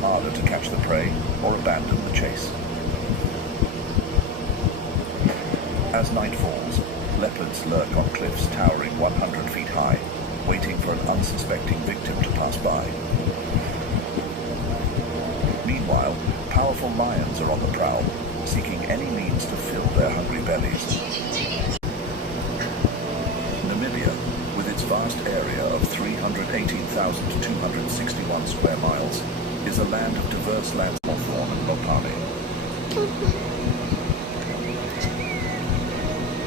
harder to catch the prey or abandon the chase. As night falls, leopards lurk on cliffs towering 100 feet high, waiting for an unsuspecting victim to pass by. Meanwhile, powerful lions are on the prowl, seeking any means to fill their hungry bellies. Namibia, with its vast area of 318,261 square miles, is a land of diverse landscape and lopane.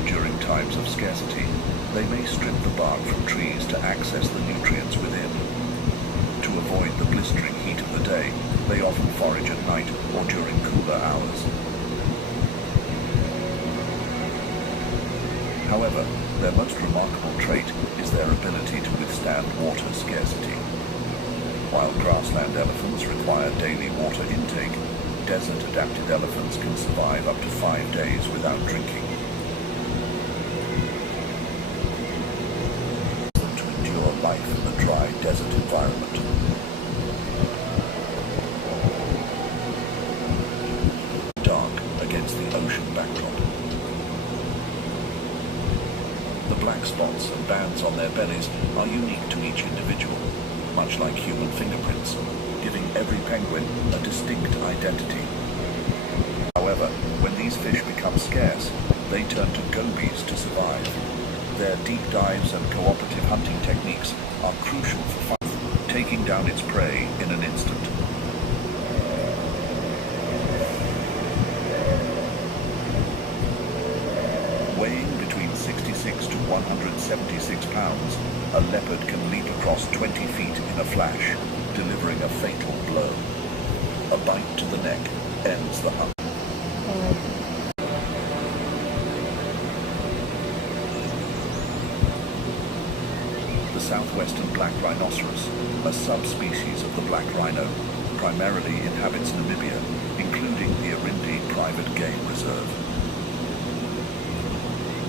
During times of scarcity, they may strip the bark from trees to access the nutrients within. To avoid the blistering heat of the day, they often forage at night or during cooler hours. However, their most remarkable trait is their ability to withstand water scarcity. While grassland elephants require daily water intake, desert-adapted elephants can survive up to 5 days without drinking. To endure life in the dry desert environment. Dark against the ocean backdrop. The black spots and bands on their bellies are unique to each individual, much like human fingerprints, giving every penguin a distinct identity. However, when these fish become scarce, they turn to gobies to survive. Their deep dives and cooperative hunting techniques are crucial for taking down its prey in an instant. Weighing between 66 to 176 pounds, a leopard can leap across 20 feet in a flash, delivering a fatal blow. A bite to the neck ends the hunt. The southwestern black rhinoceros, a subspecies of the black rhino, primarily inhabits Namibia, including the bar1इ Private Game Reserve.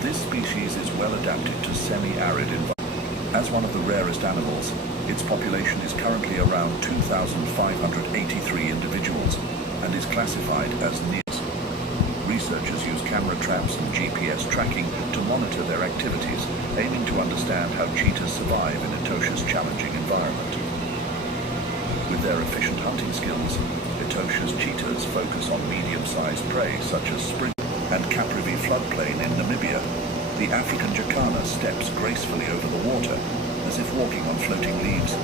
This species is well adapted to semi-arid environments. As one of the rarest animals, its population is currently around 2,583 individuals and is classified as near. Researchers use camera traps and GPS tracking to monitor their activities, aiming to understand how cheetahs survive in Etosha's challenging environment. With their efficient hunting skills, Etosha's cheetahs focus on medium-sized prey such as spring and Caprivi floodplain in Namibia. The African jacana steps gracefully over the water, as if walking on floating leaves,